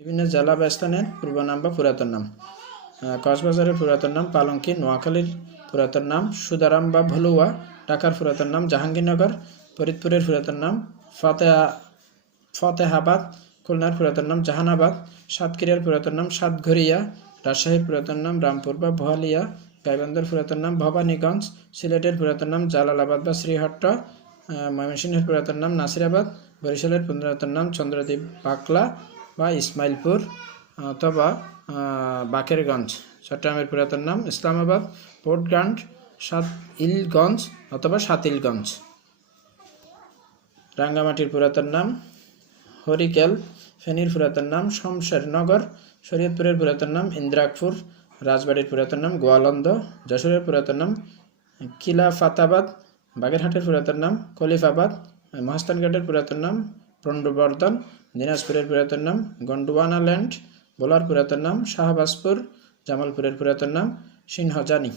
বিভিন্ন জেলা বা স্থানের পূর্ব নাম বা পুরাতন নাম। কক্সবাজারের পুরাতন নাম পালঙ্কি। নোয়াখালীর পুরাতন নাম সুদারাম বা ভলুয়া। ঢাকার পুরাতন নাম জাহাঙ্গীরনগর। ফরিদপুরের পুরাতন নাম ফতেহাবাদ। খুলনার পুরাতন নাম জাহানাবাদ। সাতক্ষীরার পুরাতন নাম সাতঘরিয়া। রাজশাহীর পুরাতন নাম রামপুর বা বোয়ালিয়া। গাইবান্ধার পুরাতন নাম ভবানীগঞ্জ। সিলেটের পুরাতন নাম জালালাবাদ বা শ্রীহট্ট। ময়মনসিংহের পুরাতন নাম নাসিরাবাদ। বরিশালের পুরাতন নাম চন্দ্রদ্বীপ বাকলা বা ইসমাইলপুর অথবা বাকেরগঞ্জ। চট্টগ্রামের পুরাতন নাম ইসলামাবাদ, পোর্টগ্রান্ড, সাতইলগঞ্জ অথবা সাতিলগঞ্জ। রাঙ্গামাটির পুরাতন নাম হরিকেল। ফেনীর পুরাতন নাম শমশেরনগর। শরীয়তপুরের পুরাতন নাম ইন্দ্রাকপুর। রাজবাড়ির পুরাতন নাম গোয়ালন্দ। যশোরের পুরাতন নাম খিলাফাতাবাদ। বাগেরহাটের পুরাতন নাম খলিফাবাদ। মহাস্থানঘাটের পুরাতন নাম প্রণ্ডবর্ধন। দিনাজপুরের পুরাতন নাম গন্ডওয়ানাল্যান্ড। ভোলার পুরাতন নাম শাহবাজপুর। জামালপুরের পুরাতন নাম সিংহজানি।